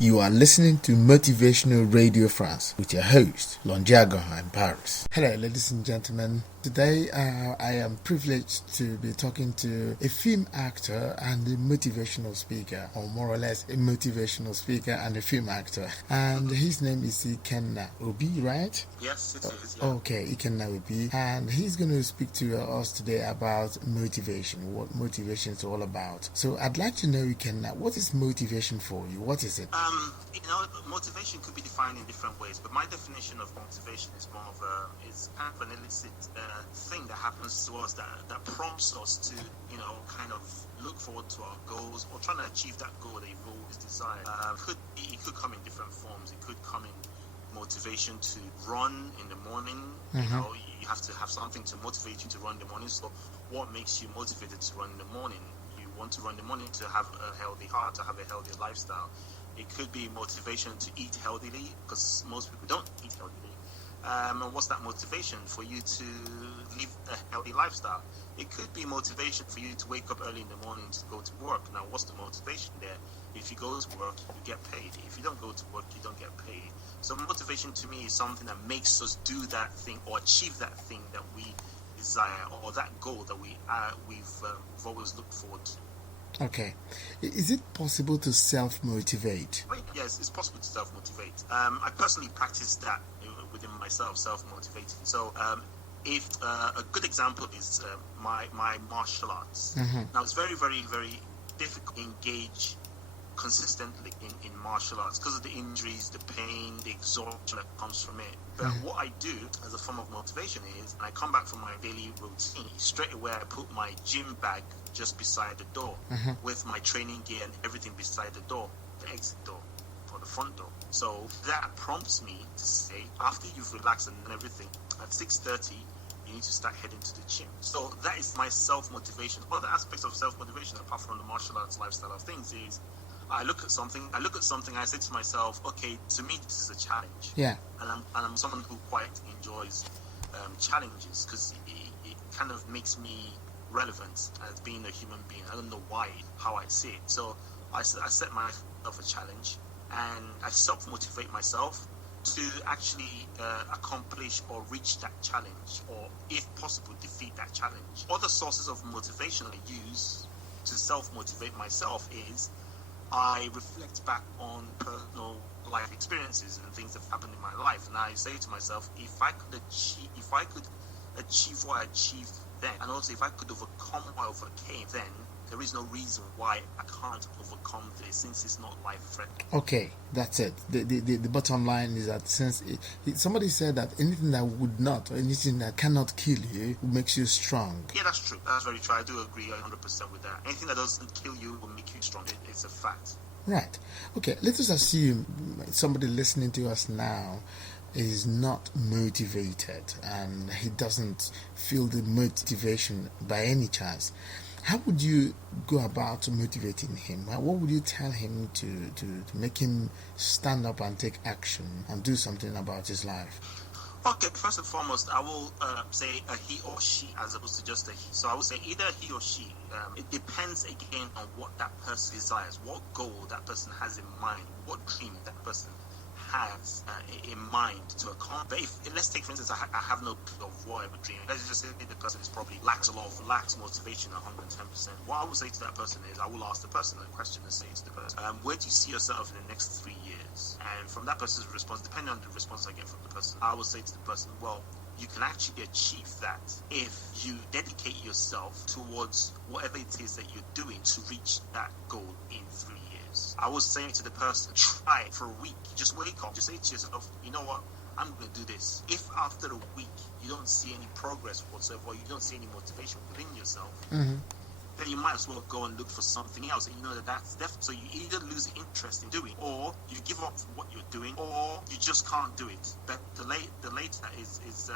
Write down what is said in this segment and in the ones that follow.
You are listening to Motivational Radio France with your host, Longiago in Paris. Hello, ladies and gentlemen. Today, I am privileged to be talking to a film actor and a motivational speaker, or more or less a motivational speaker and a film actor. And his name is Ikenna Obi, right? Yes, it is. Yeah. Okay, Ikenna Obi. And he's going to speak to us today about motivation, what motivation is all about. So I'd like to know, Ikenna, what is motivation for you? What is it? Motivation could be defined in different ways, but my definition of motivation is more of it's kind of an illicit thing that happens to us that prompts us to, kind of look forward to our goals or trying to achieve that goal that you've always desired. It could come in different forms. It could come in motivation to run in the morning. Mm-hmm. You have to have something to motivate you to run in the morning. So what makes you motivated to run in the morning? You want to run in the morning to have a healthy heart, to have a healthy lifestyle. It could be motivation to eat healthily, because most people don't eat healthily. And what's that motivation? For you to live a healthy lifestyle. It could be motivation for you to wake up early in the morning to go to work. Now, what's the motivation there? If you go to work, you get paid. If you don't go to work, you don't get paid. So motivation to me is something that makes us do that thing or achieve that thing that we desire, or that goal that we've always looked forward to. Okay. Is it possible to self-motivate? Yes, it's possible to self-motivate. I personally practice that within myself, self-motivating. So if a good example is my martial arts. Mm-hmm. Now, it's very, very, very difficult to engage consistently in martial arts because of the injuries, the pain, the exhaustion that comes from it. But what I do as a form of motivation is, when I come back from my daily routine, straight away I put my gym bag just beside the door, with my training gear and everything beside the door, the exit door or the front door. So that prompts me to say, after you've relaxed and everything, at 6:30 you need to start heading to the gym. So that is my self-motivation. Other aspects of self-motivation, apart from the martial arts lifestyle of things, is I look at something, I say to myself, okay, to me this is a challenge. Yeah. And I'm someone who quite enjoys challenges, because it kind of makes me relevant as being a human being. I don't know why, how I see it. So I set myself a challenge, and I self-motivate myself to actually accomplish or reach that challenge, or if possible, defeat that challenge. Other sources of motivation I use to self-motivate myself is I reflect back on personal life experiences and things that have happened in my life, and I say to myself, if I could achieve what I achieved then, and also if I could overcome what I overcame then, there is no reason why I can't overcome this, since it's not life-threatening. Okay, that's it. The bottom line is that since somebody said that anything that would not, or anything that cannot kill you, makes you strong. Yeah, that's true. That's very true. I do agree 100% with that. Anything that doesn't kill you will make you strong. It's a fact. Right. Okay, let us assume somebody listening to us now is not motivated and he doesn't feel the motivation by any chance. How would you go about motivating him? What would you tell him to make him stand up and take action and do something about his life? Okay, first and foremost, I will say a he or she as opposed to just a he. So I would say either he or she. It depends again on what that person desires, what goal that person has in mind, what dream that person has in mind to accomplish. If let's take for instance, I have no clue of whatever dream. Let's just say the person is probably lacks motivation 110%. What I would say to that person is, I will ask the person a question and say to the person, where do you see yourself in the next 3 years? And from that person's response, depending on the response I get from the person, I will say to the person, well, you can actually achieve that if you dedicate yourself towards whatever it is that you're doing to reach that goal in 3 years. I was saying to the person, try it for a week. Just wake up. Just say to yourself, you know what? I'm going to do this. If after a week you don't see any progress whatsoever, or you don't see any motivation within yourself, then you might as well go and look for something else. And you know that's definitely. So you either lose interest in doing, or you give up what you're doing, or you just can't do it. But the later is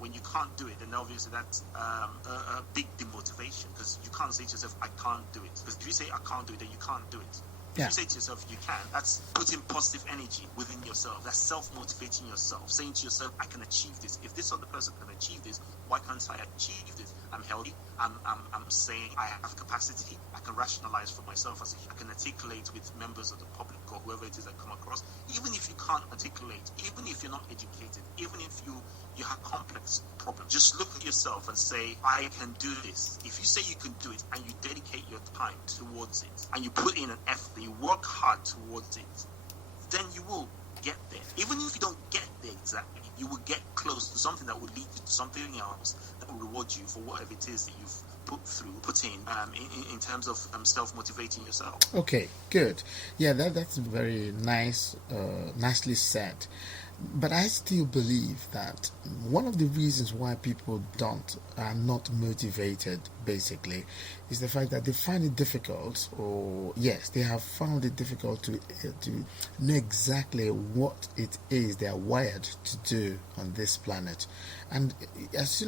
when you can't do it, then obviously that's a big demotivation, because you can't say to yourself, I can't do it. Because if you say I can't do it, then you can't do it. If you say to yourself you can, that's putting positive energy within yourself. That's self-motivating yourself, saying to yourself, I can achieve this. If this other person can achieve this, why can't I achieve this? I'm healthy. I'm saying I have capacity. I can rationalize for myself. I can articulate with members of the public or whoever it is that come across, even if you can't articulate, even if you're not educated, even if you have complex problems, just look at yourself and say, I can do this. If you say you can do it and you dedicate your time towards it and you put in an effort, you work hard towards it, then you will get there. Even if you don't get there exactly, you will get close to something that will lead you to something else that will reward you for whatever it is that you've put in terms of self-motivating yourself. Okay, good. Yeah, that's very nice, nicely said. But I still believe that one of the reasons why people are not motivated, basically, is the fact that they find it difficult, or yes, they have found it difficult to know exactly what it is they are wired to do on this planet. And as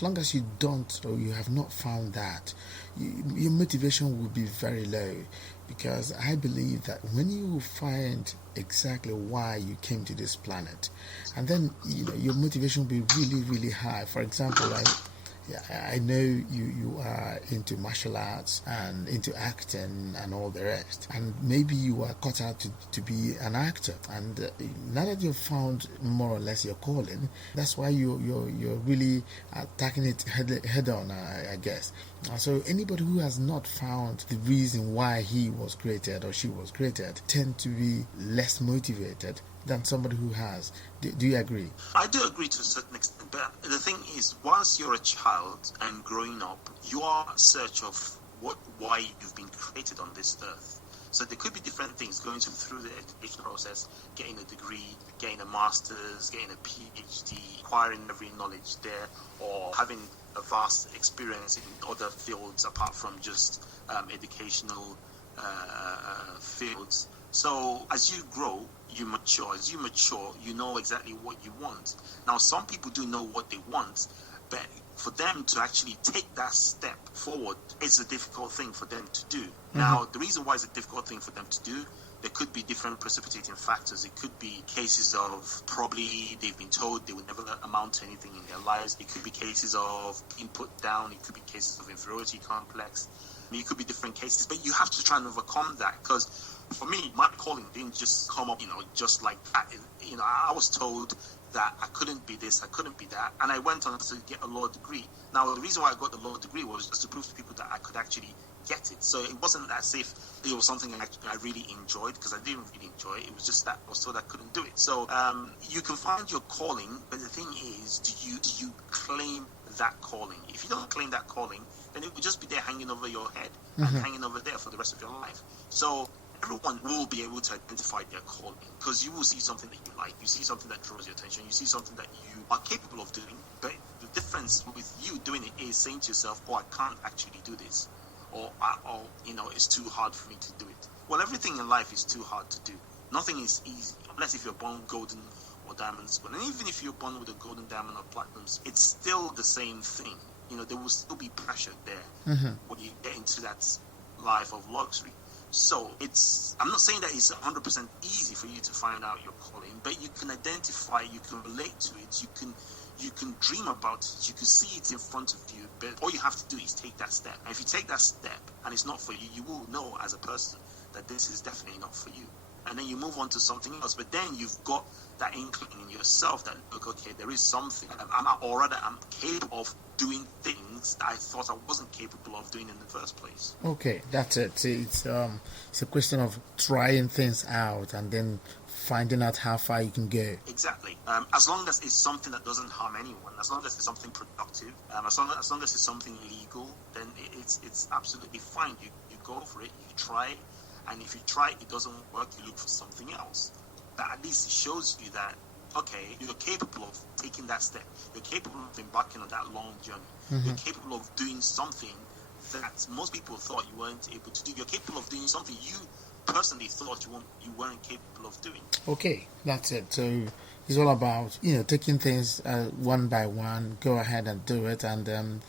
long as you don't, or you have not found that, your motivation will be very low. Because I believe that when you find exactly why you came to this planet, and then your motivation will be really, really high. For example, I know you are into martial arts and into acting and all the rest, and maybe you are cut out to be an actor, and now that you've found more or less your calling, that's why you're really tackling it head on, I guess. So anybody who has not found the reason why he was created or she was created tend to be less motivated than somebody who has. Do you agree? I do agree to a certain extent, but the thing is, once you're a child and growing up, you are in search of why you've been created on this earth. So there could be different things going through the education process, getting a degree, getting a master's, getting a PhD, acquiring every knowledge there, or having a vast experience in other fields apart from just educational fields. So as you grow, you mature. As you mature, you know exactly what you want. Now, some people do know what they want, but for them to actually take that step forward, it's a difficult thing for them to do. Mm-hmm. Now, the reason why it's a difficult thing for them to do, there could be different precipitating factors. It could be cases of probably they've been told they will never amount to anything in their lives. It could be cases of being put down. It could be cases of inferiority complex. I mean, it could be different cases, but you have to try and overcome that, because for me, my calling didn't just come up, just like that. I was told that I couldn't be this, I couldn't be that, and I went on to get a law degree. Now, the reason why I got the law degree was just to prove to people that I could actually get it. So it wasn't as if it was something I really enjoyed, because I didn't really enjoy it. It was just that I was told I couldn't do it. So you can find your calling, but the thing is, do you claim that calling? If you don't claim that calling, then it will just be there hanging over your head and hanging over there for the rest of your life. So everyone will be able to identify their calling, because you will see something that you like, you see something that draws your attention, you see something that you are capable of doing, but the difference with you doing it is saying to yourself, I can't actually do this, or it's too hard for me to do it. Well, everything in life is too hard to do. Nothing is easy, unless if you're born golden or diamond spoon. And even if you're born with a golden, diamond, or platinum, it's still the same thing. There will still be pressure there when you get into that life of luxury. So I'm not saying that it's 100% easy for you to find out your calling, but you can identify, you can relate to it, you can dream about it, you can see it in front of you, but all you have to do is take that step. And if you take that step and it's not for you, you will know as a person that this is definitely not for you. And then you move on to something else, but then you've got that inkling in yourself that, okay, there is something, I'm capable of doing things that I thought I wasn't capable of doing in the first place. Okay, that's it. It's a question of trying things out and then finding out how far you can go. Exactly. As long as it's something that doesn't harm anyone, as long as it's something productive, as long as it's something legal, then it's absolutely fine. You go for it, you try it. And if you try it doesn't work, you look for something else. But at least it shows you that, okay, you're capable of taking that step. You're capable of embarking on that long journey. You're capable of doing something that most people thought you weren't able to do. You're capable of doing something you personally thought you weren't capable of doing. Okay, that's it. So it's all about, taking things one by one, go ahead and do it, and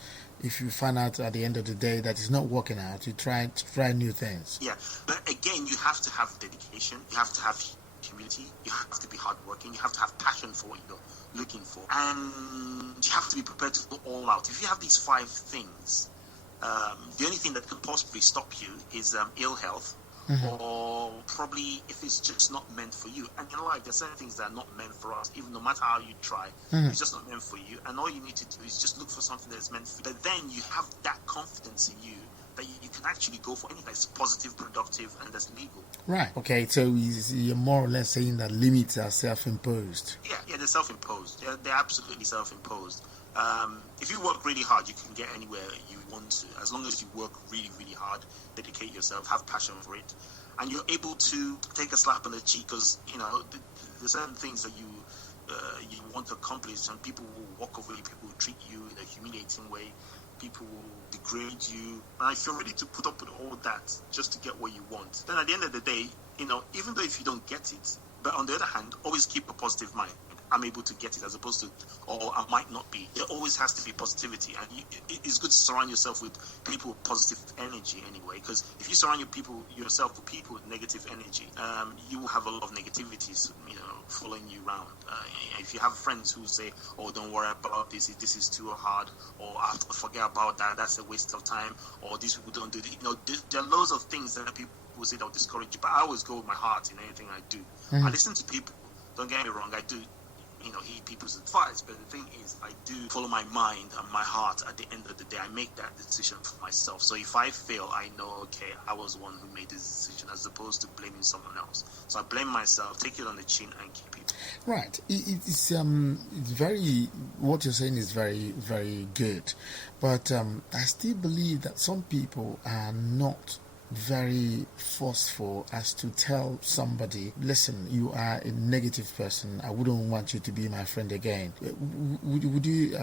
if you find out at the end of the day that it's not working out, you try new things. Yeah, but again, you have to have dedication, you have to have humility, you have to be hardworking, you have to have passion for what you're looking for, and you have to be prepared to go all out. If you have these 5 things, the only thing that could possibly stop you is ill health or probably if it's just not meant for you. And in life, there's certain things that are not meant for us. Even no matter how you try, it's just not meant for you. And all you need to do is just look for something that's meant for you. But then you have that confidence in you that you can actually go for anything that's positive, productive, and that's legal. Right. Okay. So you're more or less saying that limits are self-imposed. Yeah, they're self-imposed. They're absolutely self-imposed. If you work really hard, you can get anywhere you want to. As long as you work really, really hard, dedicate yourself, have passion for it, and you're able to take a slap on the cheek because, there's certain things that you want to accomplish, and people will walk over you, people will treat you in a humiliating way, people will degrade you. And if you're ready to put up with all that just to get what you want, then at the end of the day, even though if you don't get it, but on the other hand, always keep a positive mind. I'm able to get it, as opposed to, or I might not be. There always has to be positivity, and it's good to surround yourself with people with positive energy anyway. Because if you surround yourself with people with negative energy, you will have a lot of negativities, following you around. If you have friends who say, "Oh, don't worry about this is too hard," or "Forget about that, that's a waste of time," or "These people don't do it," there are loads of things that people will say that will discourage you. But I always go with my heart in anything I do. I listen to people. Don't get me wrong, I do. Heed people's advice, but the thing is, I do follow my mind and my heart. At the end of the day, I make that decision for myself. So if I fail, I know, okay, I was the one who made this decision, as opposed to blaming someone else. So I blame myself, take it on the chin, and keep it. Right. It's very, what you're saying is very, very good, but I still believe that some people are not very forceful as to tell somebody, listen, you are a negative person, I wouldn't want you to be my friend again. Would you,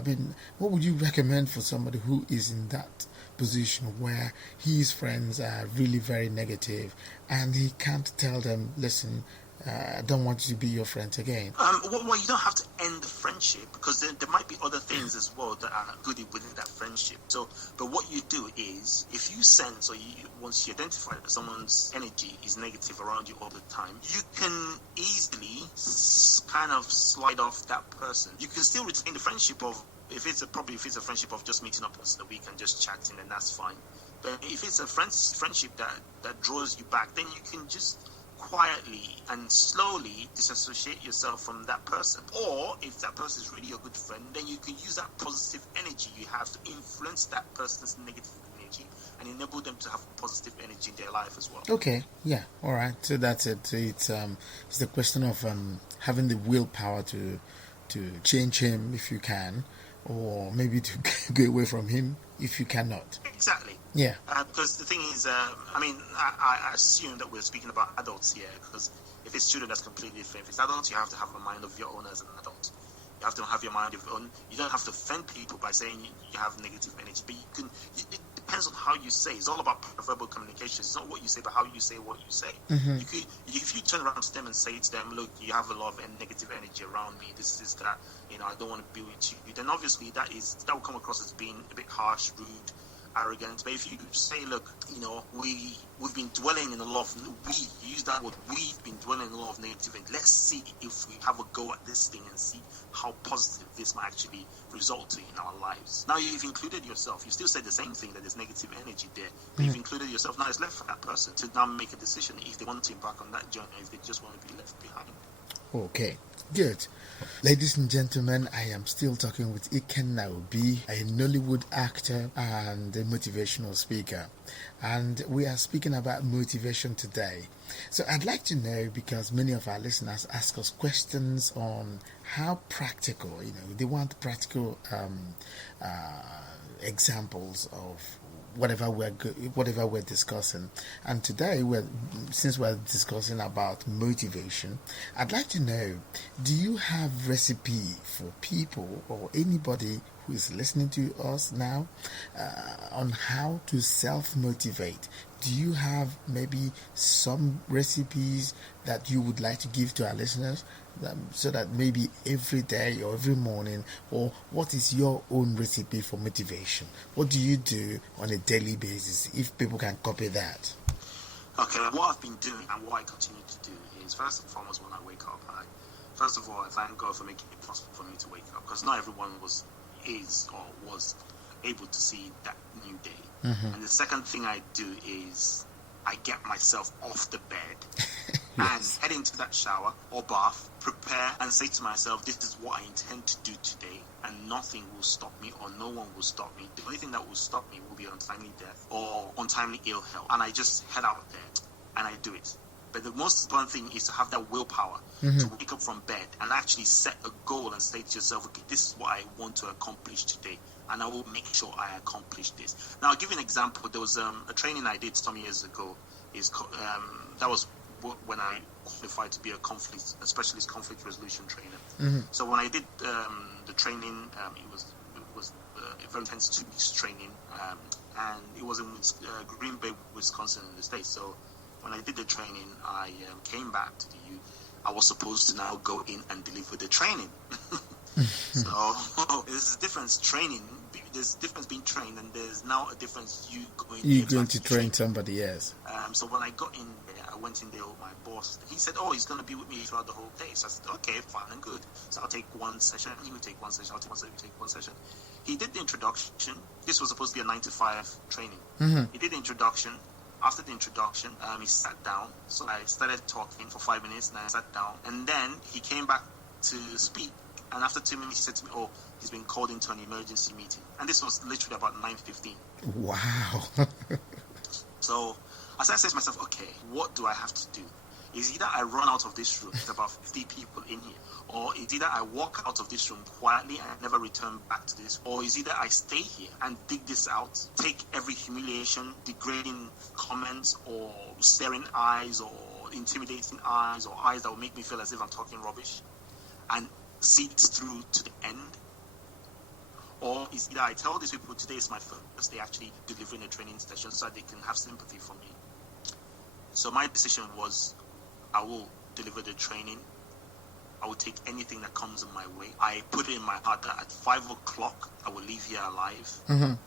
what would you recommend for somebody who is in that position where his friends are really very negative and he can't tell them, listen, I don't want you to be your friends again? Well, you don't have to end the friendship, because there might be other things as well that are good within that friendship. So, but what you do is, if you sense or once you identify that someone's energy is negative around you all the time, you can easily kind of slide off that person. You can still retain the friendship of, if it's a friendship of just meeting up once a week and just chatting, then that's fine. But if it's a friendship that draws you back, then you can just quietly and slowly disassociate yourself from that person. Or if that person is really your good friend, then you can use that positive energy you have to influence that person's negative energy and enable them to have positive energy in their life as well. Okay, yeah, all right. So that's it. So it's the question of having the willpower to change him if you can, or maybe to go away from him if you cannot. Exactly. Yeah. Because the thing is, I assume that we're speaking about adults here, because if it's children, that's completely different. If it's adults, you have to have a mind of your own as an adult. You have to have your mind of your own. You don't have to offend people by saying you have negative energy, but you can. It depends on how you say. It's all about verbal communication. It's not what you say, but how you say what you say. You could, if you turn around to them and say to them, "Look, you have a lot of negative energy around me. This is that. I don't want to be with you." Then obviously that will come across as being a bit harsh, rude, arrogant. But if you say, "Look, we've been dwelling in a lot of," use that word, "we've been dwelling in a lot of negativity. Let's see if we have a go at this thing and see how positive this might actually result in our lives." Now you've included yourself. You still say the same thing, that there's negative energy there, but you've included yourself. Now it's left for that person to now make a decision if they want to embark on that journey, if they just want to be left behind. Okay, good. Ladies and gentlemen, I am still talking with Ikenna Obi, a Nollywood actor and a motivational speaker. And we are speaking about motivation today. So I'd like to know, because many of our listeners ask us questions on how practical, they want practical examples of whatever we're discussing. And today, since we're discussing about motivation, I'd like to know, do you have recipe for people or anybody who is listening to us now on how to self-motivate? Do you have maybe some recipes that you would like to give to our listeners, so that maybe every day or every morning, or what is your own recipe for motivation? What do you do on a daily basis, if people can copy that? Okay, what I've been doing and what I continue to do is, first and foremost, when I wake up, first of all, I thank God for making it possible for me to wake up, because not everyone was able to see that new day. And the second thing I do is I get myself off the bed and head into that shower or bath, prepare and say to myself, this is what I intend to do today, and nothing will stop me or no one will stop me. The only thing that will stop me will be untimely death or untimely ill health. And I just head out there and I do it. But the most important thing is to have that willpower to wake up from bed and actually set a goal and say to yourself, okay, this is what I want to accomplish today, and I will make sure I accomplish this. Now, I'll give you an example. There was a training I did some years ago. That was when I qualified to be a specialist conflict resolution trainer. So when I did the training, it was a very intense 2 weeks training, and it was in Green Bay, Wisconsin, in the States. So when I did the training, I came back to the U. I was supposed to now go in and deliver the training. So there's a difference training. There's a difference being trained, and there's now a difference you going to train somebody else. So when I got in there, I went in there with my boss. He said, "Oh, he's going to be with me throughout the whole day." So I said, "Okay, fine and good." So I'll take one session. He would take one session. I'll take one session. He would take one session. He did the introduction. This was supposed to be a 9 to 5 training. He did the introduction. After the introduction, he sat down. So I started talking for 5 minutes, and I sat down. And then he came back to speak. And after 2 minutes, he said to me, "Oh, he's been called into an emergency meeting." And this was literally about 9:15. Wow. So I started saying to myself, okay, what do I have to do? Is either I run out of this room, there's about 50 people in here, or is either I walk out of this room quietly and never return back to this, or is either I stay here and dig this out, take every humiliation, degrading comments, or staring eyes, or intimidating eyes, or eyes that will make me feel as if I'm talking rubbish, and see this through to the end, or is either I tell these people today is my first day actually delivering a training session so that they can have sympathy for me. So my decision was, I will deliver the training. I will take anything that comes in my way. I put it in my heart that at 5 o'clock, I will leave here alive.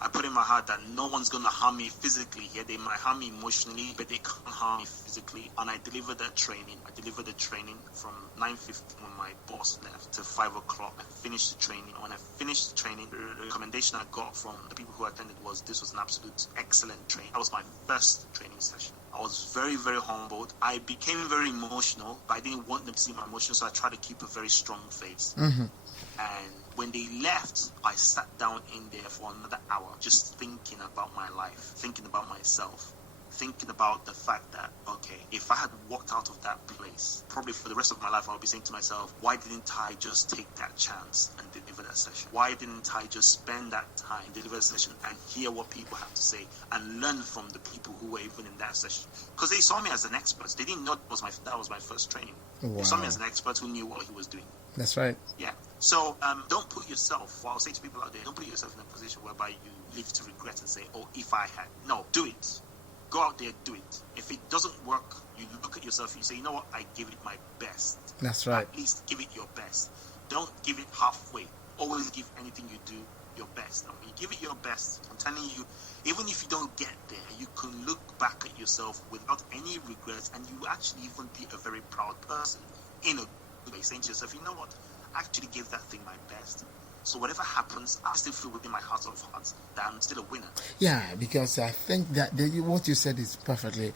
I put in my heart that no one's going to harm me physically here. They might harm me emotionally, but they can't harm me physically. And I delivered that training. I delivered the training from 9:15 when my boss left to 5 o'clock. I finished the training. When I finished the training, the recommendation I got from the people who attended was, this was an absolute excellent training. That was my first training session. I was very, very humbled. I became very emotional, but I didn't want them to see my emotions, so I tried to keep a very strong face. And when they left, I sat down in there for another hour, just thinking about my life, thinking about myself, thinking about the fact that, okay, if I had walked out of that place, probably for the rest of my life, I would be saying to myself, why didn't I just take that chance and deliver that session? Why didn't I just spend that time, deliver the session, and hear what people have to say and learn from the people who were even in that session? Because they saw me as an expert. They didn't know that was my first training. Wow. They saw me as an expert who knew what he was doing. That's right. Yeah. So don't put yourself, well, I'll say to people out there, don't put yourself in a position whereby you live to regret and say, oh, if I had. No, do it. Go out there, do it. If it doesn't work, you look at yourself and you say, you know what, I give it my best. That's right. At least give it your best. Don't give it halfway. Always give anything you do your best. And when you give it your best, I'm telling you, even if you don't get there, you can look back at yourself without any regrets, and you actually even be a very proud person in a good way, saying to yourself, you know what, I actually gave that thing my best. So whatever happens, I still feel within my heart of hearts that I'm still a winner. Yeah, because I think that what you said is perfectly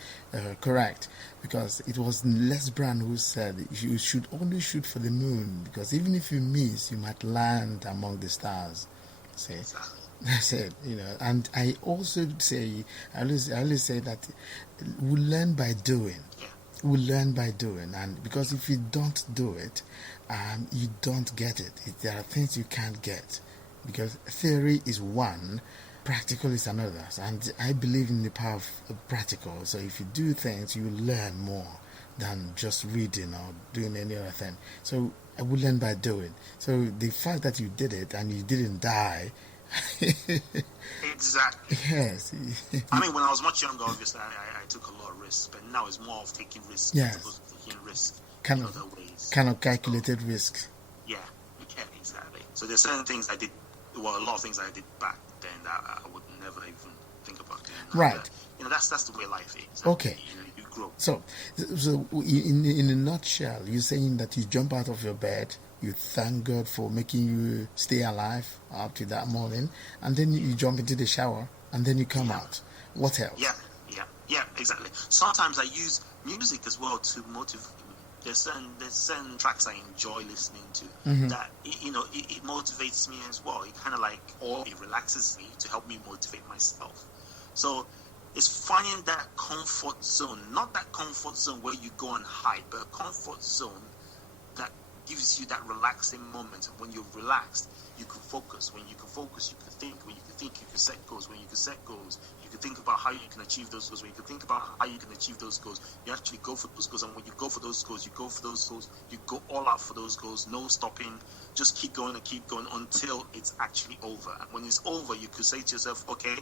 correct. Because it was Les Brown who said you should only shoot for the moon, because even if you miss, you might land among the stars. See? Exactly. That's it, And I also say, I always say that we learn by doing. Yeah. We learn by doing, and because if you don't do it, you don't get it. There are things you can't get, because theory is one, practical is another. And I believe in the power of practical. So if you do things, you learn more than just reading or doing any other thing. So I will learn by doing. So the fact that you did it and you didn't die. Exactly. Yes. I mean, when I was much younger, obviously, I took a lot of risks, but now it's more of taking risks Yes. as opposed to taking risks Kind in of- other ways. Kind of calculated risks. Yeah, exactly. So there's certain things I did, well, a lot of things I did back then that I would never even think about doing now. Right. But, that's the way life is. Okay. You grow. So in a nutshell, you're saying that you jump out of your bed, you thank God for making you stay alive up to that morning, and then you jump into the shower, and then you come out. What else? Yeah, exactly. Sometimes I use music as well to motivate me. There's certain tracks I enjoy listening to that it motivates me as well. It kind of like, or it relaxes me to help me motivate myself. So it's finding that comfort zone, not that comfort zone where you go and hide, but a comfort zone that gives you that relaxing moment. And when you're relaxed, you can focus. When you can focus, you can think. When you can think, you can set goals. When you can set goals, you can think about how you can achieve those goals. When you can think about how you can achieve those goals, you actually go for those goals. And when you go for those goals, you go for those goals. You go all out for those goals. No stopping. Just keep going and keep going until it's actually over. And when it's over, you could say to yourself, okay,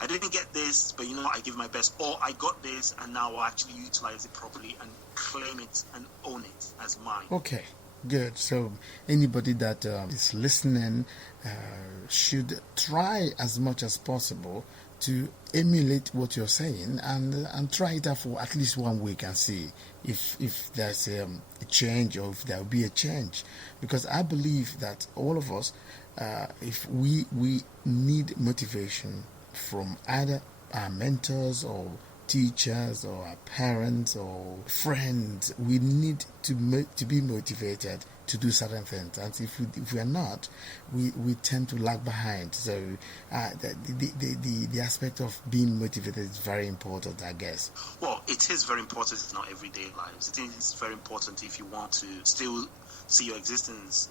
I didn't get this, but I give my best. Or I got this, and now I'll actually utilize it properly and claim it and own it as mine. Okay, good. So anybody that is listening should try as much as possible to emulate what you're saying and try it out for at least 1 week and see if there's a change or if there will be a change. Because I believe that all of us, if we need motivation from either our mentors or teachers or our parents or friends, we need to be motivated to do certain things, and if we are not, we tend to lag behind. So the aspect of being motivated is very important, I guess. Well, it is very important in our everyday lives. It is very important if you want to still see your existence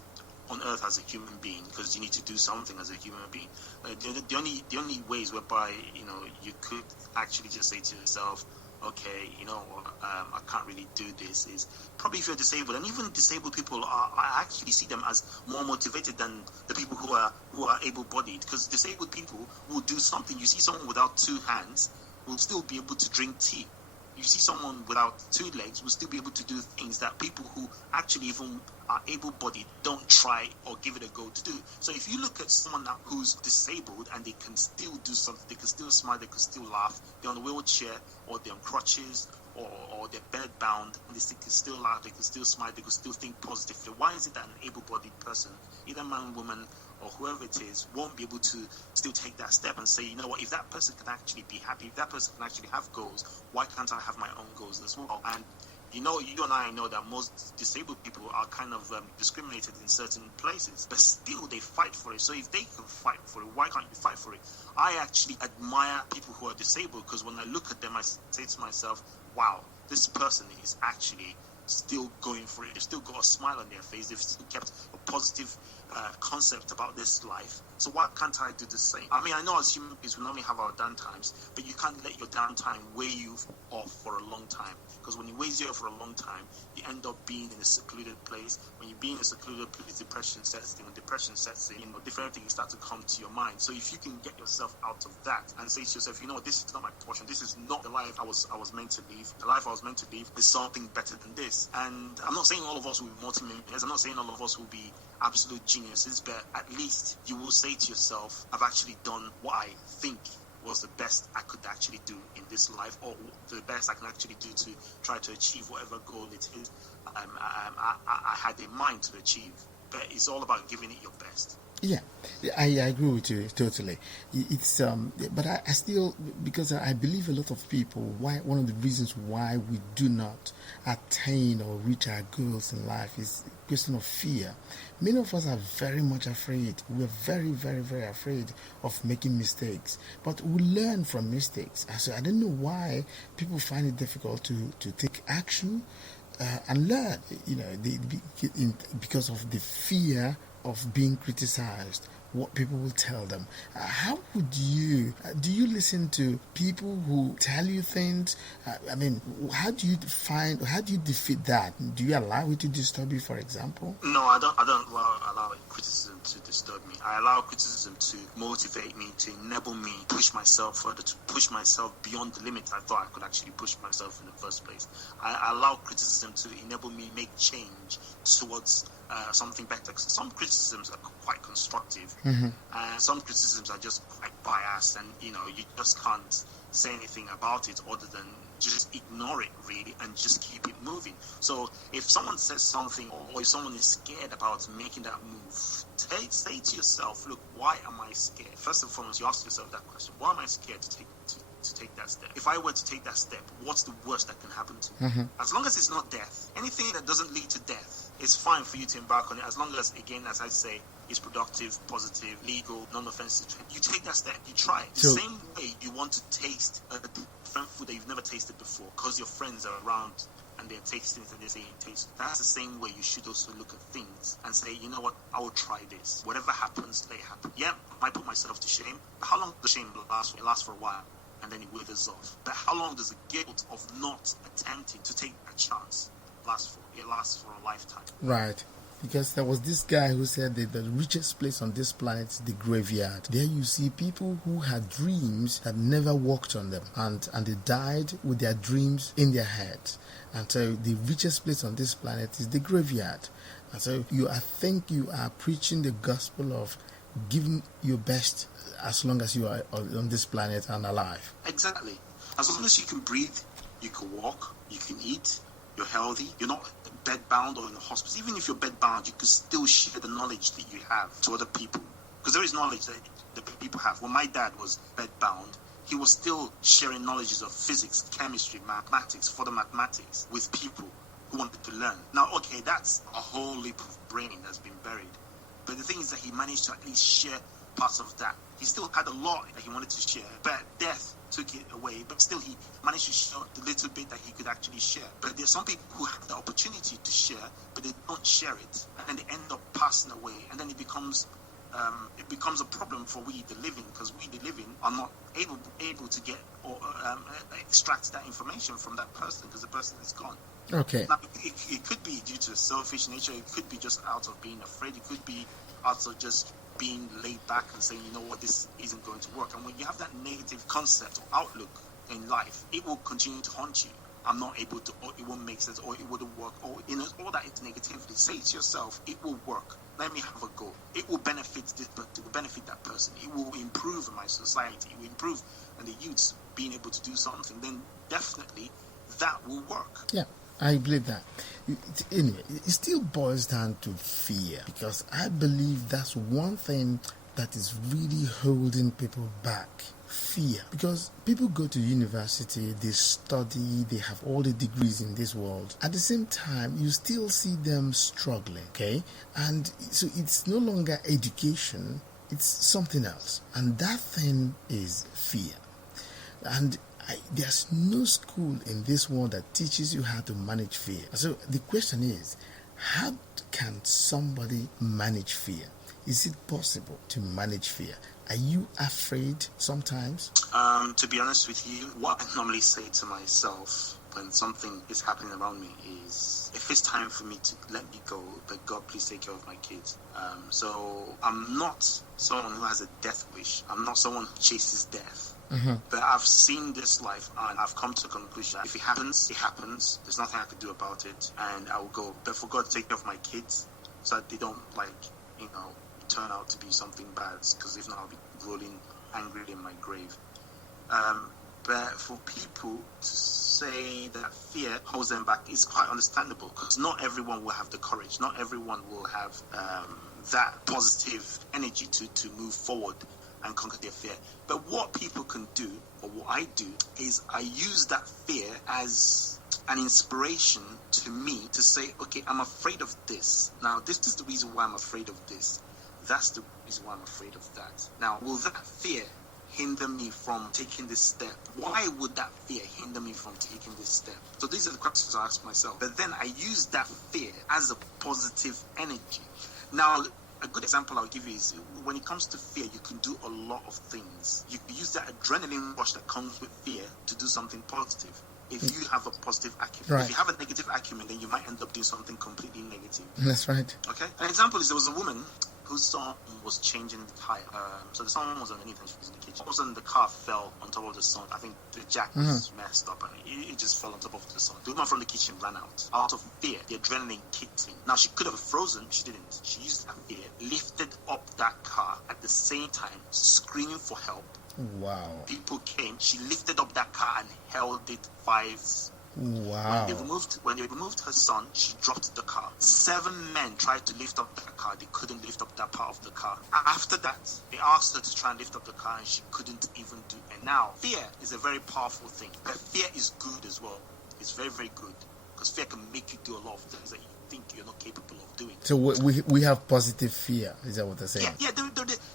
on earth as a human being, because you need to do something as a human being. The only ways whereby you could actually just say to yourself, okay, I can't really do this, is probably if you're disabled. And even disabled people I actually see them as more motivated than the people who are able-bodied, because disabled people will do something. You see someone without 2 hands will still be able to drink tea. You see someone without 2 legs will still be able to do things that people who actually even are able-bodied don't try or give it a go to do. So if you look at someone who's disabled and they can still do something, they can still smile, they can still laugh, they're on a wheelchair or they're on crutches or they're bed-bound, and they can still laugh, they can still smile, they can still think positively. Why is it that an able-bodied person, either man, woman, or whoever it is, won't be able to still take that step and say, if that person can actually be happy, if that person can actually have goals, why can't I have my own goals as well? And you and I know that most disabled people are kind of discriminated in certain places, but still they fight for it. So if they can fight for it, why can't you fight for it? I actually admire people who are disabled, because when I look at them, I say to myself, wow, this person is actually still going for it. They've still got a smile on their face. They've still kept a positive concept about this life. So why can't I do the same? I mean, I know as human beings we normally have our downtime, but you can't let your downtime weigh you off for a long time. Because when it weighs you off for a long time, you end up being in a secluded place. When you be in a secluded place, depression sets in. When depression sets in, different things start to come to your mind. So if you can get yourself out of that and say to yourself, this is not my portion. This is not the life I was meant to live. The life I was meant to live is something better than this. And I'm not saying all of us will be multi-millionaires. I'm not saying all of us will be absolute geniuses, but at least you will say to yourself, I've actually done what I think was the best I could actually do in this life, or the best I can actually do to try to achieve whatever goal it is I had in mind to achieve. But it's all about giving it your best. Yeah, I agree with you totally. It's but I still, because I believe a lot of people, one of the reasons why we do not attain or reach our goals in life is a question of fear. Many of us are very much afraid. We're very, very, very afraid of making mistakes. But we learn from mistakes. So I don't know why people find it difficult to take action and learn. Because of the fear of being criticized, what people will tell them. How would do you listen to people who tell you things? How do you defeat that? Do you allow it to disturb you, for example? No, I don't allow criticism to disturb me. I allow criticism to motivate me, to enable me, push myself further, to push myself beyond the limit I thought I could actually push myself in the first place. I allow criticism to enable me make change towards something better. Some criticisms are quite constructive, and some criticisms are just quite biased, and you just can't say anything about it other than just ignore it really and just keep it moving. So if someone says something, or if someone is scared about making that move, say to yourself, look, why am I scared? First and foremost, you ask yourself that question: why am I scared to to take that step. If I were to take that step, what's the worst that can happen to me? Mm-hmm. As long as it's not death, anything that doesn't lead to death, it's fine for you to embark on it, as long as, again, as I say, it's productive, positive, legal, non-offensive. You take that step, you try it. The same way you want to taste a different food that you've never tasted before, because your friends are around and they're tasting it and they're saying taste. That's the same way you should also look at things and say, you know what, I will try this. Whatever happens, let it happen. Yeah, I might put myself to shame. But how long does the shame last? It lasts for a while and then it withers off. But how long does the guilt of not attempting to take that chance last for? It lasts for a lifetime. Right. Because there was this guy who said that the richest place on this planet is the graveyard. There you see people who had dreams that never worked on them, and they died with their dreams in their heads. And so the richest place on this planet is the graveyard. And so I think you are preaching the gospel of giving your best as long as you are on this planet and alive. Exactly. As long as you can breathe, you can walk, you can eat, you're healthy, you're not bed-bound or in the hospital. Even if you're bed-bound, you could still share the knowledge that you have to other people. Because there is knowledge that the people have. When my dad was bed-bound, he was still sharing knowledges of physics, chemistry, mathematics, further mathematics with people who wanted to learn. Now, okay, that's a whole leap of brain that's been buried. But the thing is that he managed to at least share parts of that. He still had a lot that he wanted to share, but death took it away. But still, he managed to share the little bit that he could actually share. But there's some people who have the opportunity to share, but they don't share it, and then they end up passing away, and then it becomes a problem for we the living, because we the living are not able to get or extract that information from that person because the person is gone. Okay. Now, it could be due to a selfish nature. It could be just out of being afraid. It could be out of just being laid back and saying, you know what, this isn't going to work. And when you have that negative concept or outlook in life, it will continue to haunt you. I'm not able to, or it won't make sense, or it wouldn't work, or all that is negativity. Say to yourself, it will work. Let me have a go. It will benefit this, but it will benefit that person. It will improve my society. It will improve and the youths being able to do something. Then definitely that will work. Yeah. I believe that. Anyway, it still boils down to fear, because I believe that's one thing that is really holding people back. Fear. Because people go to university, they study, they have all the degrees in this world. At the same time, you still see them struggling, okay? And so it's no longer education, it's something else. And that thing is fear. And there's no school in this world that teaches you how to manage fear. So the question is, how can somebody manage fear? Is it possible to manage fear? Are you afraid sometimes? To be honest with you, what I normally say to myself when something is happening around me is, if it's time for me to let me go, but God, please take care of my kids. So I'm not someone who has a death wish. I'm not someone who chases death. Mm-hmm. But I've seen this life and I've come to a conclusion. If it happens, it happens. There's nothing I can do about it, and I will go. But for God to take care of my kids so that they don't, turn out to be something bad, because if not, I'll be rolling angrily in my grave. But for people to say that fear holds them back is quite understandable, because not everyone will have the courage. Not everyone will have that positive energy to move forward and conquer their fear. But what people can do, or what I do, is I use that fear as an inspiration to me to say, okay, I'm afraid of this. Now, this is the reason why I'm afraid of this. That's the reason why I'm afraid of that. Now, will that fear hinder me from taking this step? Why would that fear hinder me from taking this step? So these are the questions I ask myself. But then I use that fear as a positive energy. Now, a good example I'll give you is, when it comes to fear, you can do a lot of things. You can use that adrenaline rush that comes with fear to do something positive. If you have a positive acumen. Right. If you have a negative acumen, then you might end up doing something completely negative. That's right. Okay? An example is, there was a woman whose son was changing the tire. So the son was underneath and she was in the kitchen. All of a sudden, the car fell on top of the son. I think the jack was messed up and it just fell on top of the son. The woman from the kitchen ran out. Out of fear, the adrenaline kicked in. Now, she could have frozen. She didn't. She used that fear, lifted up that car at the same time, screaming for help. Wow. People came. She lifted up that car and held it 5 Wow. When they removed her son, she dropped the car. 7 men tried to lift up that car. They couldn't lift up that part of the car. After that, they asked her to try and lift up the car, and she couldn't even do it. And now, fear is a very powerful thing. But fear is good as well. It's very, very good. Because fear can make you do a lot of things that you think you're not capable of doing. So we have positive fear. Is that what they're saying? Yeah.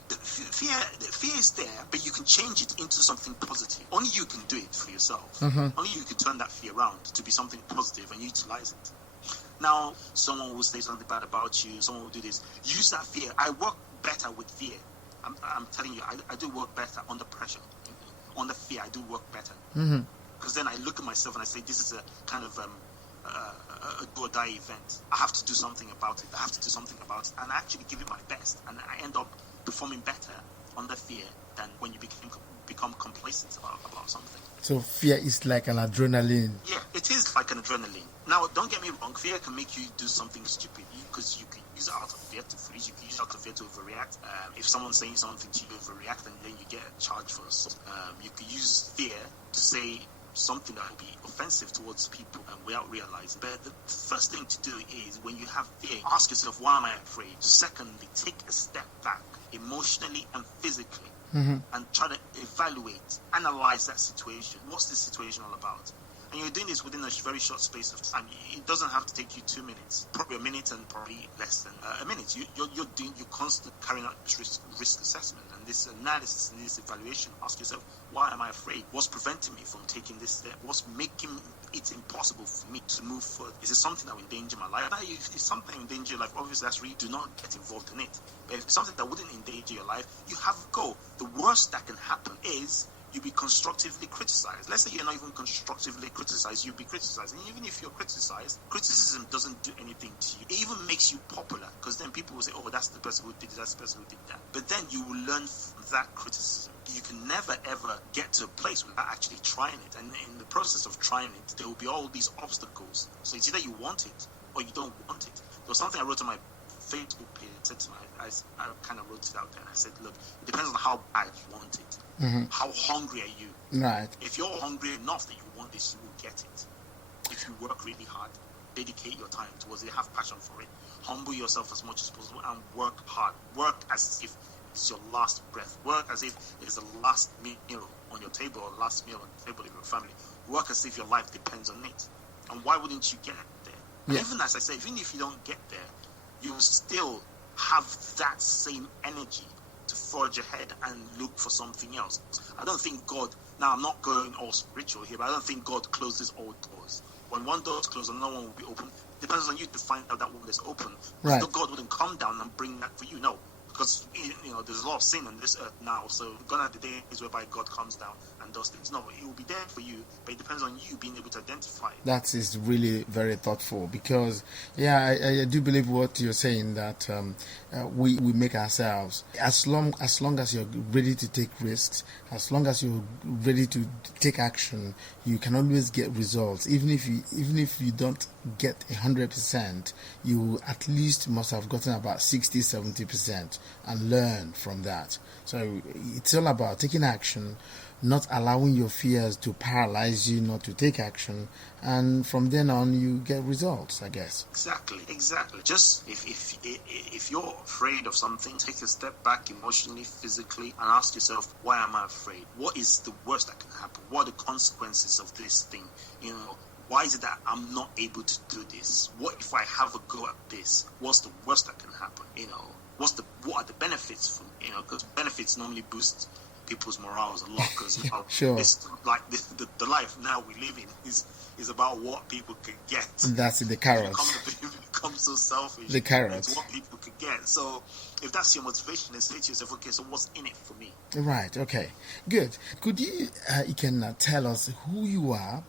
The fear is there, but you can change it into something positive. Only you can do it for yourself. Only you can turn that fear around to be something positive and utilize it. Now, someone will say something bad about you. Someone will do this. Use that fear. I work better with fear. I'm telling you, I do work better under pressure. Under fear, I do work better. Because then I look at myself and I say, this is a kind of a do or die event. I have to do something about it. And I actually give it my best. And I end up performing better under fear than when you become complacent about something. So fear is like an adrenaline. Yeah, it is like an adrenaline. Now, don't get me wrong. Fear can make you do something stupid because you can use it out of fear to freeze. You can use it out of fear to overreact. If someone's saying something to you, overreact, and then you get charged for assault. You can use fear to say something that will be offensive towards people without realizing. But the first thing to do is, when you have fear, ask yourself, why am I afraid? Secondly, take a step back emotionally and physically and try to evaluate, analyze that situation. What's this situation all about? And you're doing this within a very short space of time. It doesn't have to take you 2 minutes, probably a minute and probably less than a minute. You're constantly carrying out this risk assessment and this analysis and this evaluation. Ask yourself, why am I afraid? What's preventing me from taking this step? What's making it impossible for me to move forward? Is it something that will endanger my life? If it's something that will endanger your life, obviously that's really, do not get involved in it. But if it's something that wouldn't endanger your life, you have to go. The worst that can happen is you'll be constructively criticized. Let's say you're not even constructively criticized, you'll be criticized. And even if you're criticized, criticism doesn't do anything to you. It even makes you popular, because then people will say, oh, that's the person who did it, that's the person who did that. But then you will learn from that criticism. You can never ever get to a place without actually trying it. And in the process of trying it, there will be all these obstacles. So it's either you want it or you don't want it. There was something I wrote on my Facebook page. I kind of wrote it out there, and I said, look, it depends on how bad you want it. How hungry are you? Right. If you're hungry enough that you want this, you will get it. If you work really hard, dedicate your time towards it, have passion for it, humble yourself as much as possible, and work hard. Work as if it's your last breath. Work as if it's the last meal on your table, or last meal on the table of your family. Work as if your life depends on it. And why wouldn't you get there? Yeah. Even as I say, even if you don't get there, you will still have that same energy to forge ahead and look for something else. I don't think God, now I'm not going all spiritual here, but I don't think God closes all doors. When one door is closed, another one will be open. It depends on you to find out that one is open. Right. So God wouldn't come down and bring that for you. No. Because there's a lot of sin on this earth now, so gone are the days whereby God comes down and does things. No, it will be there for you, but it depends on you being able to identify it. That is really very thoughtful, because I do believe what you're saying, that we make ourselves, as long as you're ready to take risks, as long as you're ready to take action, you can always get results. Even if you don't get 100%, you at least must have gotten about 60-70% and learn from that. So it's all about taking action, not allowing your fears to paralyze you not to take action, and from then on you get results, I guess. Exactly. Just if you're afraid of something, take a step back emotionally, physically, and ask yourself, why am I afraid? What is the worst that can happen? What are the consequences of this thing? Why is it that I'm not able to do this? What if I have a go at this? What's the worst that can happen? What are the benefits from? Because benefits normally boost people's morals a lot. Because sure. It's like the life now we live in is about what people can get. That's the carrots. You become so selfish. The carrots. It's what people can get. So if that's your motivation, then say to yourself, okay, so what's in it for me? Right. Okay. Good. Could you, Ikenna, tell us who you are,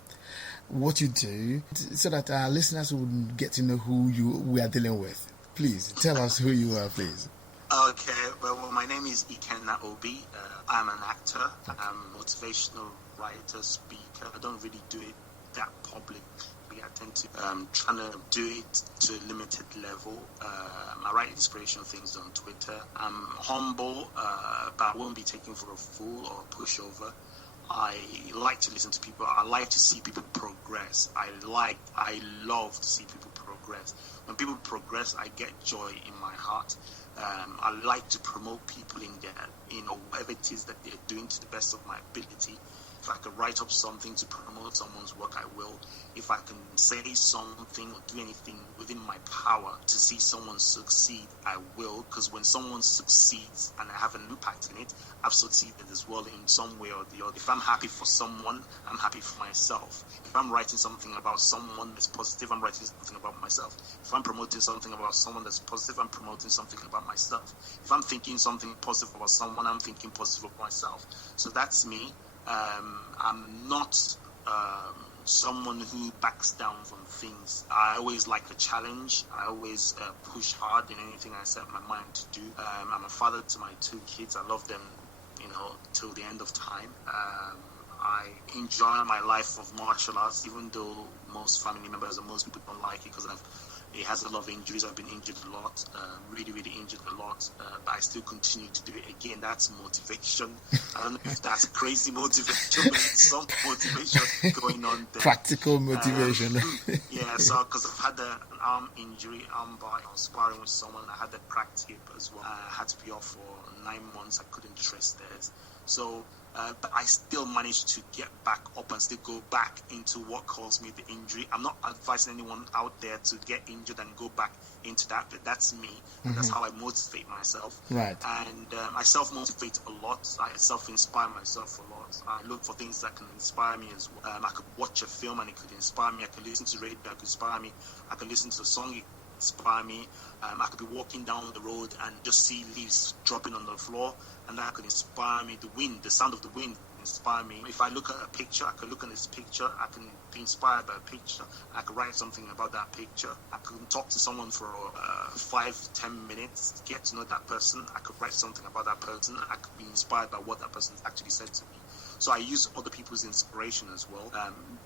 what you do, so that our listeners would get to know who we are dealing with? Please tell us who you are, please. Okay, well, my name is Ikenna Obi. I'm an actor. I'm a motivational writer, speaker. I don't really do it that publicly. I tend to trying to do it to a limited level. I write inspirational things on Twitter. I'm humble, but I won't be taken for a fool or a pushover. I like to listen to people. I like to see people progress. I love to see people progress. When people progress, I get joy in my heart. I like to promote people in their, whatever it is that they're doing to the best of my ability. If I could write up something to promote someone's work, I will. If I can say something or do anything within my power to see someone succeed, I will. Because when someone succeeds and I have an impact in it, I've succeeded as well in some way or the other. If I'm happy for someone, I'm happy for myself. If I'm writing something about someone that's positive, I'm writing something about myself. If I'm promoting something about someone that's positive, I'm promoting something about myself. If I'm thinking something positive about someone, I'm thinking positive about myself. So that's me. I'm not someone who backs down from things. I always like a challenge. I always push hard in anything I set my mind to do. I'm a father to my 2 kids. I love them, till the end of time. I enjoy my life of martial arts, even though most family members and most people don't like it because it has a lot of injuries. I've been injured a lot, really, really injured a lot, but I still continue to do it. Again, that's motivation. I don't know if that's crazy motivation, but it's some motivation going on there. Practical motivation. So because I've had an arm injury, by sparring with someone, I had a cracked hip as well. I had to be off for 9 months. I couldn't tread stairs. So, but I still managed to get back up and still go back into what caused me the injury. I'm not advising anyone out there to get injured and go back into that, but that's me. Mm-hmm. That's how I motivate myself. Right. And I self-motivate a lot. I self-inspire myself a lot. I look for things that can inspire me as well. I could watch a film and it could inspire me. I could listen to radio, it could inspire me. I could listen to a song, it could inspire me. I could be walking down the road and just see leaves dropping on the floor, and that could inspire me. The wind, the sound of the wind inspire me. If I look at a picture, I could look at this picture, I can be inspired by a picture. I could write something about that picture. I could talk to someone for 5-10 minutes, get to know that person. I could write something about that person. I could be inspired by what that person actually said to me. So I use other people's inspiration as well.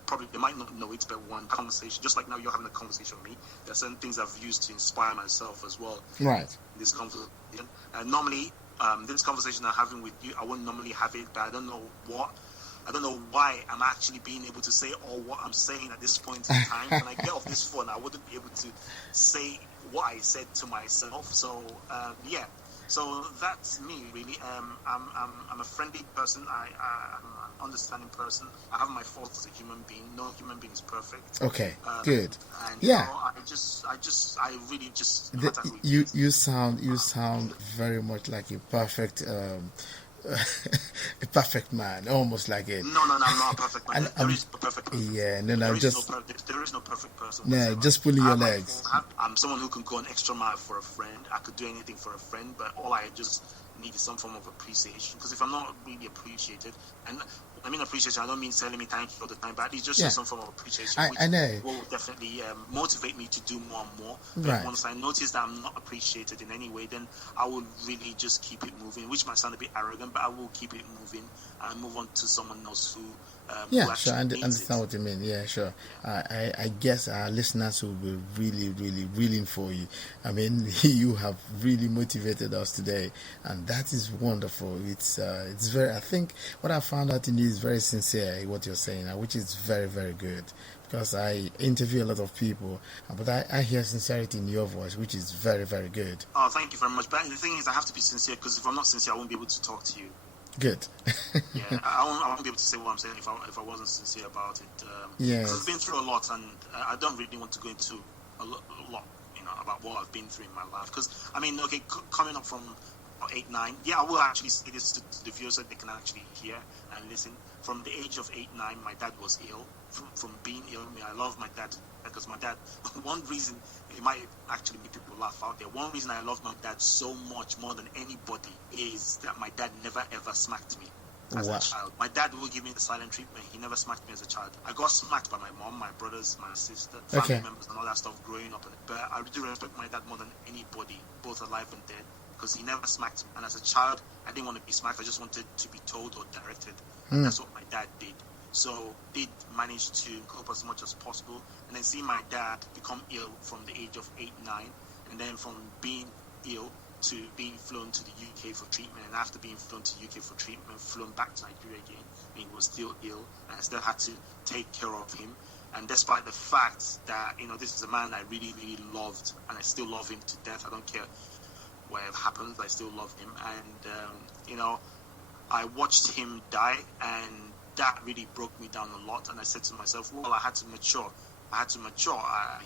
Probably they might not know it, but one conversation, just like now you're having a conversation with me, there are certain things I've used to inspire myself as well. Right. In this conversation. Normally, this conversation I'm having with you, I wouldn't normally have it, but I don't know why I'm actually being able to say all what I'm saying at this point in time. When I get off this phone, I wouldn't be able to say what I said to myself. So, So that's me, really. I'm a friendly person. I'm an understanding person. I have my faults as a human being. No human being is perfect. Okay, good. And yeah. I really just. You sound very much like a perfect. A perfect man, almost like it. No, I'm not a perfect man. There is a perfect person. Yeah, there is no perfect person. No, just pulling your legs. I'm someone who can go an extra mile for a friend. I could do anything for a friend, but all I just need is some form of appreciation. Because if I'm not really appreciated, and I mean appreciation, I don't mean telling me thank you all the time, but at least just some form of appreciation, I know. Will definitely motivate me to do more and more. Right. But once I notice that I'm not appreciated in any way, then I will really just keep it moving, which might sound a bit arrogant, but I will keep it moving and move on to someone else who sure. I understand what you mean. Yeah, sure. I guess our listeners will be really, really rooting for you. I mean, you have really motivated us today, and that is wonderful. It's very. I think what I found out in you is very sincere. What you're saying, which is very, very good. Because I interview a lot of people, but I hear sincerity in your voice, which is very, very good. Oh, thank you very much. But the thing is, I have to be sincere, because if I'm not sincere, I won't be able to talk to you. Good. I won't be able to say what I'm saying if I wasn't sincere about it. Yes. I've been through a lot, and I don't really want to go into a lot, about what I've been through in my life. Because I mean, okay, coming up from 8-9, I will actually say this to the viewers so they can actually hear and listen. From the age of 8-9, my dad was ill. From being ill, I love my dad, because my dad. One reason, it might actually make people laugh out there. One reason I love my dad so much more than anybody is that my dad never ever smacked me as a child. My dad will give me the silent treatment. He never smacked me as a child. I got smacked by my mom, my brothers, my sister, family members, and all that stuff growing up. But I do respect my dad more than anybody, both alive and dead, because he never smacked me. And as a child, I didn't want to be smacked. I just wanted to be told or directed. And that's what my dad did. So did manage to cope as much as possible. And then see my dad become ill from the age of 8-9. And then from being ill, to being flown to the UK for treatment, and after being flown to the UK for treatment, flown back to Nigeria again, and he was still ill, and I still had to take care of him. And despite the fact that, this is a man I really, really loved, and I still love him to death. I don't care whatever happens, I still love him. And, I watched him die, and that really broke me down a lot. And I said to myself, well, I had to mature.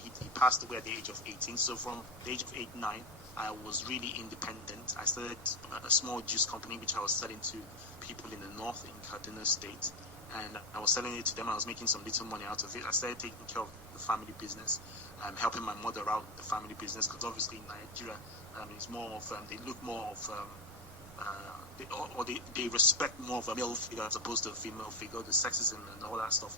He passed away at the age of 18. So from the age of 8, 9, I was really independent. I started a small juice company, which I was selling to people in the north in Kaduna State. And I was selling it to them. I was making some little money out of it. I started taking care of the family business, helping my mother out with the family business, because obviously in Nigeria, it's more of, they look more of, they respect more of a male figure as opposed to a female figure, the sexism and all that stuff.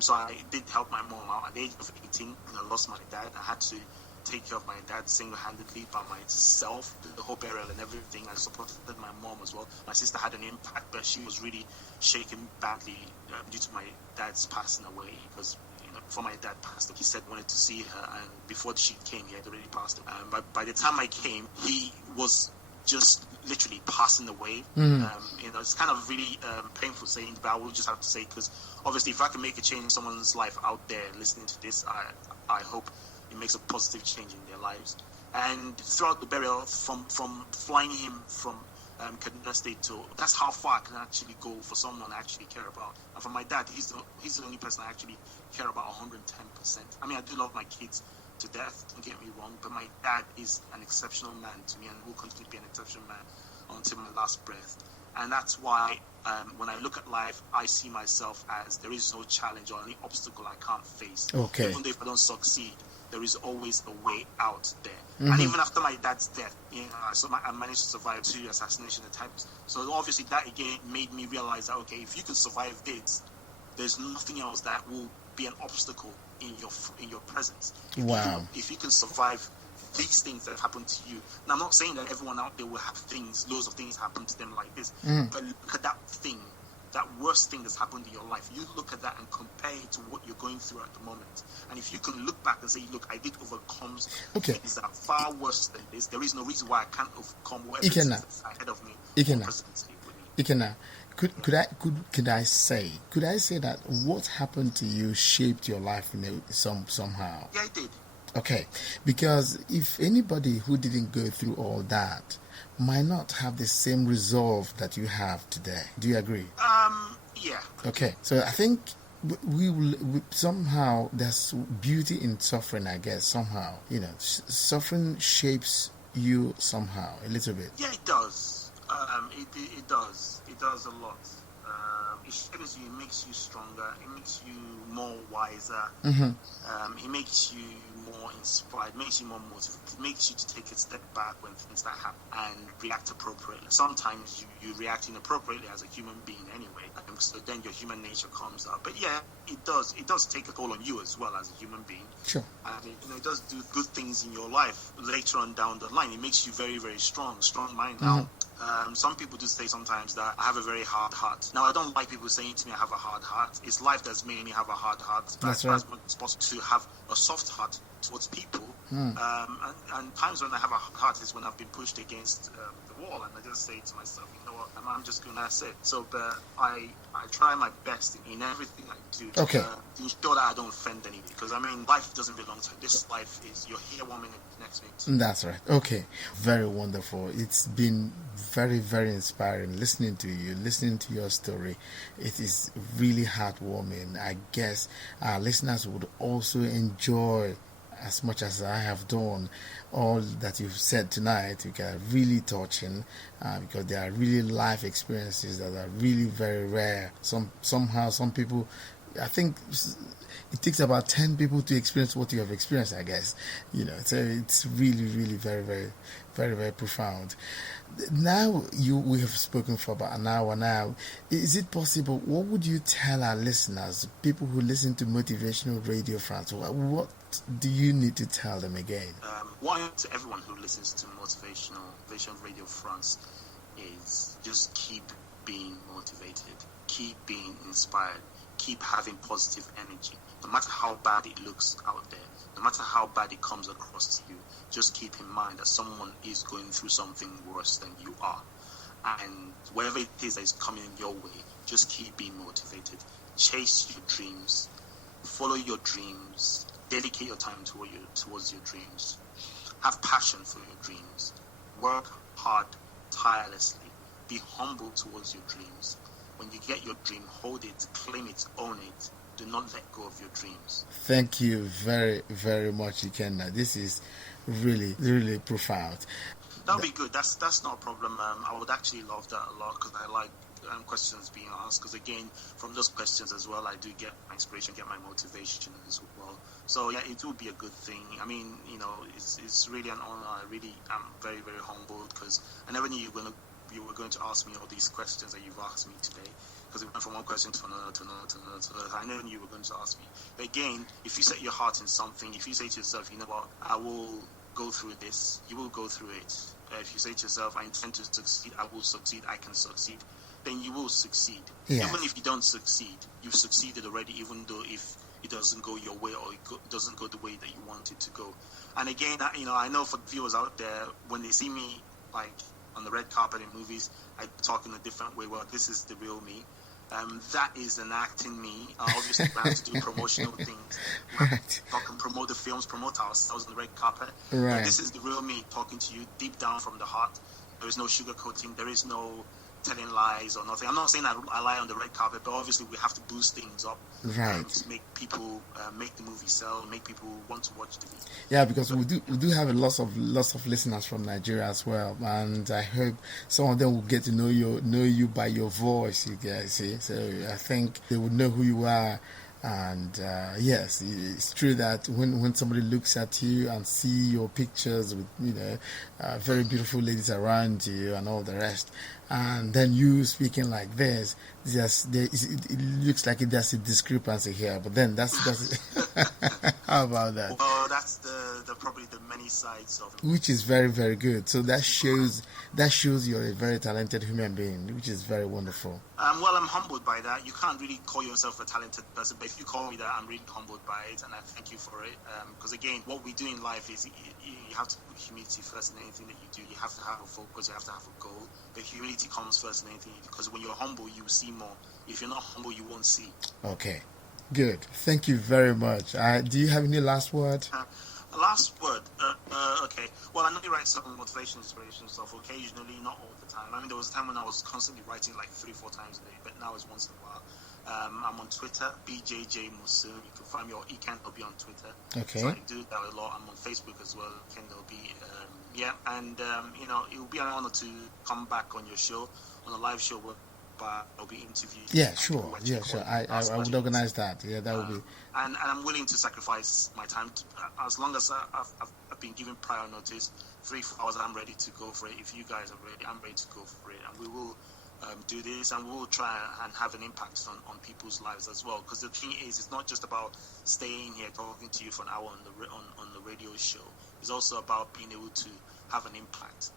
So I did help my mom out. At the age of 18, I lost my dad. I had to take care of my dad single-handedly by myself, the whole burial and everything. I supported my mom as well. My sister had an impact, but she was really shaken badly due to my dad's passing away, because before my dad passed, he said wanted to see her, and before she came, he had already passed away. But by the time I came, he was just literally passing away. It's kind of really painful saying, but I will just have to say, because obviously if I can make a change in someone's life out there listening to this, I hope it makes a positive change in their lives. And throughout the burial, from flying him from Kaduna State to, that's how far I can actually go for someone I actually care about. And for my dad, he's the only person I actually care about 110%. I mean, I do love my kids to death, don't get me wrong, but my dad is an exceptional man to me and will continue to be an exceptional man until my last breath. And that's why when I look at life, I see myself as there is no challenge or any obstacle I can't face. Okay. Even if I don't succeed, there is always a way out there. And even after my dad's death, I managed to survive 2 assassination attempts. So obviously that again made me realize that, okay, if you can survive this, there's nothing else that will be an obstacle in your presence. Wow. If you can survive these things that happen to you. Now, I'm not saying that everyone out there will have loads of things happen to them like this, but look at that thing, that worst thing that's happened in your life. You look at that and compare it to what you're going through at the moment. And if you can look back and say, look, I did overcome things that are far worse than this, there is no reason why I can't overcome whatever is ahead of me. Ikenna, could I say that what happened to you shaped your life somehow? Yeah, it did. Okay, because if anybody who didn't go through all that might not have the same resolve that you have today. Do you agree? Yeah. Okay, so I think we somehow there's beauty in suffering, I guess, somehow. Suffering shapes you somehow, a little bit. Yeah, it does. It does. It does a lot. It shapes you, it makes you stronger, it makes you more wiser, it makes you more inspired, makes you more motivated, it makes you to take a step back when things that happen and react appropriately. Sometimes you react inappropriately as a human being anyway, so then your human nature comes out. But yeah, it does take a toll on you as well as a human being. Sure. And it does do good things in your life later on down the line. It makes you very, very strong mind. Now, some people do say sometimes that I have a very hard heart. Now, I don't like people saying to me I have a hard heart. It's life that's made me have a hard heart. But that's right. As much as possible to have a soft heart towards people. And times when I have a hard heart is when I've been pushed against the wall, and I just say to myself, you know what, I'm just going to say it. So, but I try my best in everything I do to ensure that I don't offend anybody. Because, life doesn't belong to this life. You're here 1 minute, next minute. That's right. Okay. Very wonderful. It's been very, very inspiring listening to you, listening to your story. It is really heartwarming. I guess our listeners would also enjoy as much as I have done all that you've said tonight. Because are really touching, because they are really life experiences that are really very rare. Somehow some people, I think it takes about 10 people to experience what you have experienced, I guess. So it's really, really very, very, very, very profound. Now we have spoken for about an hour now. Is it possible, what would you tell our listeners, people who listen to Motivational Radio France, what do you need to tell them again? What to everyone who listens to Motivational Radio France is just keep being motivated, keep being inspired, keep having positive energy. no matter how bad it looks out there, no matter how bad it comes across to you, just keep in mind that someone is going through something worse than you are. And whatever it is that is coming your way, just keep being motivated. Chase your dreams, follow your dreams, dedicate your time towards your dreams. Have passion for your dreams. Work hard, tirelessly. Be humble towards your dreams. When you get your dream, hold it, claim it, own it. Do not let go of your dreams. Thank you very, very much, Ikenna. This is really, really profound. That'll be good. That's not a problem. I would actually love that a lot because I like questions being asked. Because again, from those questions as well, I do get my inspiration, get my motivation as well. So yeah, it will be a good thing. I mean, it's really an honor. I really am very, very humbled because I never knew you were going to ask me all these questions that you've asked me today. Because it went from one question to another, to another, to another, to another. I never knew you were going to ask me. But again, if you set your heart in something, if you say to yourself, you know what, I will go through this, you will go through it. If you say to yourself, I intend to succeed, I will succeed, I can succeed, then you will succeed. Yes. Even if you don't succeed, you've succeeded already, even though if it doesn't go your way or it doesn't go the way that you want it to go. And again, I know for viewers out there, when they see me like on the red carpet in movies, I talk in a different way. Well, this is the real me. That is an acting me. Obviously, we have to do promotional things. Right. Talk and promote the films, promote ourselves on the red carpet. Right. But this is the real me talking to you deep down from the heart. There is no sugarcoating. There is no telling lies or nothing. I'm not saying I lie on the red carpet, but obviously we have to boost things up. Right. To make people, make the movie sell, make people want to watch the movie. Yeah, because we do have lots of listeners from Nigeria as well, and I hope some of them will get to know you by your voice. You guys see, so I think they would know who you are. And yes, it's true that when somebody looks at you and see your pictures with very beautiful ladies around you and all the rest, and then you speaking like this, it looks like there's a discrepancy here. But then that's how about that? Well, that's the probably the many sides of it. Which is very, very good. So that shows you're a very talented human being, which is very wonderful. Well, I'm humbled by that. You can't really call yourself a talented person, but if you call me that, I'm really humbled by it, and I thank you for it. Because again, what we do in life is you have to put humility first in anything that you do. You have to have a focus, you have to have a goal. But humility comes first in anything, because when you're humble, you see more. If you're not humble, you won't see. Okay, good. Thank you very much. Do you have any last word? Last word. Okay. Well, I know you write some motivation, inspiration stuff occasionally, not all the time. I mean, there was a time when I was constantly writing like 3-4 times a day, but now it's once in a while. I'm on Twitter, BJJ Musu. You can find me, or Ikenna Obi on Twitter. Okay. So I do that a lot. I'm on Facebook as well, Ikenna Obi. And it will be an honor to come back on your show, on a live show where I'll be interviewed. Yeah, sure. I would organize that. Yeah, that would be. And I'm willing to sacrifice my time as long as I've been given prior notice. 3-4 hours, I'm ready to go for it. If you guys are ready, I'm ready to go for it, and we will do this, and we will try and have an impact on people's lives as well. Because the thing is, it's not just about staying here talking to you for an hour on the radio show. It's also about being able to have an impact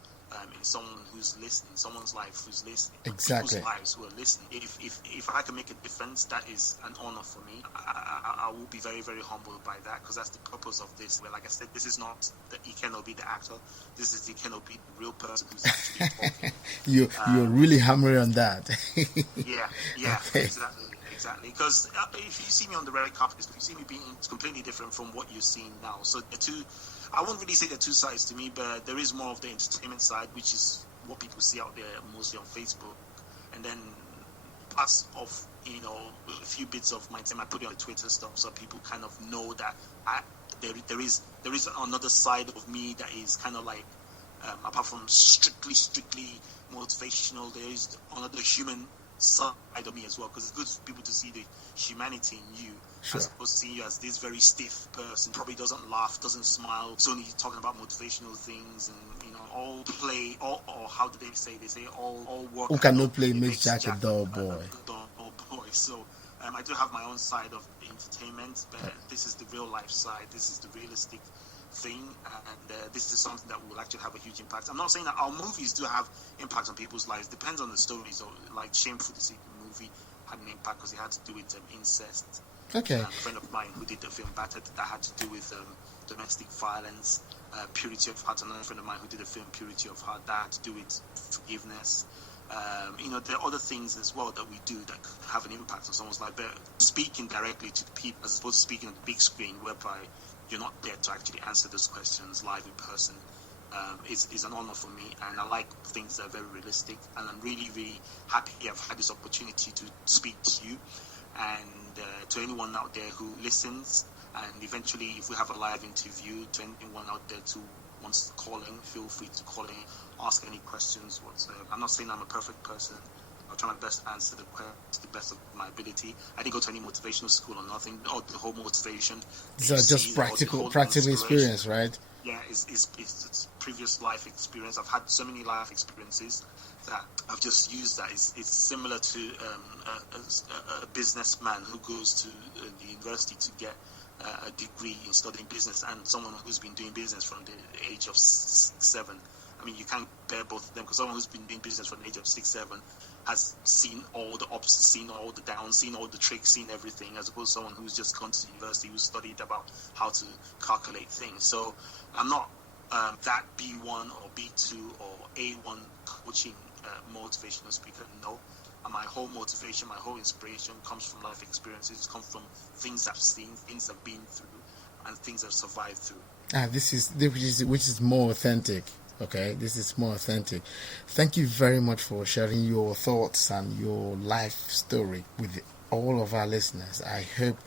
in someone who's listening, someone's life who's listening, exactly. People's lives who are listening. If I can make a difference, that is an honor for me. I will be very, very humbled by that, because that's the purpose of this. Where, like I said, this is not the Ikenna Obi, the actor. This is the Ikenna Obi, the real person who's actually talking. You're really hammering on that. yeah, okay. Exactly. Because if you see me on the red carpet, if you see me being completely different from what you're seeing now. So I won't really say there are two sides to me, but there is more of the entertainment side, which is what people see out there mostly on Facebook, and then parts of a few bits of my time I put it on Twitter stuff, so people kind of know that there is another side of me that is kind of like apart from strictly motivational, there is another human side of me as well, because it's good for people to see the humanity in you. Sure. As opposed to seeing you as this very stiff person, probably doesn't laugh, doesn't smile, it's only talking about motivational things, and all play, or how do they say all work. Who cannot play makes Jack a dull boy. So I do have my own side of entertainment, but this is the real life side. This is the realistic thing, and this is something that will actually have a huge impact. I'm not saying that our movies do have impact on people's lives. Depends on the story. So, like Shameful Deceit movie had an impact because it had to do with incest. Okay. A friend of mine who did the film Battered, that had to do with domestic violence, Purity of Heart. Another friend of mine who did the film Purity of Heart, that had to do with forgiveness. There are other things as well that we do that have an impact on someone's life. But speaking directly to the people as opposed to speaking on the big screen, whereby you're not there to actually answer those questions live in person, is an honor for me. And I like things that are very realistic. And I'm really, really happy I've had this opportunity to speak to you and to anyone out there who listens. And eventually, if we have a live interview, to anyone out there who wants to call in, feel free to call in, ask any questions whatsoever. I'm not saying I'm a perfect person. I'll try my best to answer the question to the best of my ability. I didn't go to any motivational school or nothing. Or the whole motivation. These are just practical experience, right? Yeah, it's previous life experience. I've had so many life experiences that I've just used that. It's similar to a businessman who goes to the university to get a degree in studying business, and someone who's been doing business from the age of 7. I mean, you can't bear both of them, because someone who's been doing business from the age of 6, 7 has seen all the ups, seen all the downs, seen all the tricks, seen everything, as opposed to someone who's just gone to university, who studied about how to calculate things. So I'm not that B1 or B2 or A1 coaching motivational speaker. No. My whole motivation, my whole inspiration comes from life experiences, comes from things I've seen, things I've been through, and things I've survived through. This is which is more authentic. Okay, this is more authentic. Thank you very much for sharing your thoughts and your life story with all of our listeners. I hope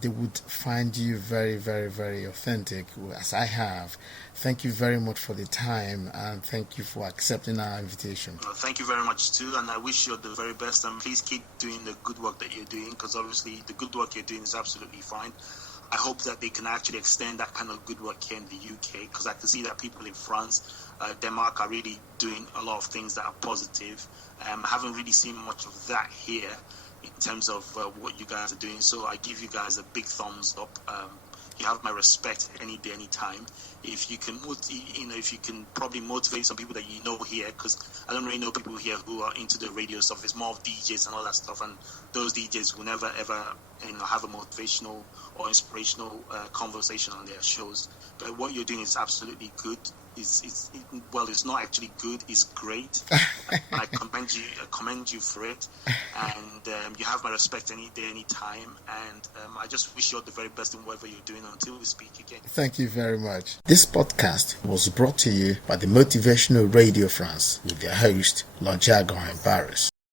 they would find you very, very, very authentic, as I have. Thank you very much for the time, and thank you for accepting our invitation. Thank you very much too, and I wish you the very best, and please keep doing the good work that you're doing, because obviously the good work you're doing is absolutely fine. I hope that they can actually extend that kind of good work here in the UK, because I can see that people in France, Denmark are really doing a lot of things that are positive. I haven't really seen much of that here in terms of what you guys are doing, so I give you guys a big thumbs up. You have my respect any day, any time. If you can, if you can probably motivate some people that you know here, because I don't really know people here who are into the radio stuff. It's more of DJs and all that stuff, and those DJs will never ever, have a motivational or inspirational conversation on their shows. But what you're doing is absolutely good. It's not actually good. It's great. I commend you for it, and you have my respect any day, any time. And I just wish you all the very best in whatever you're doing until we speak again. Thank you very much. This podcast was brought to you by the Motivational Radio France with their host, Lonjago and Barris.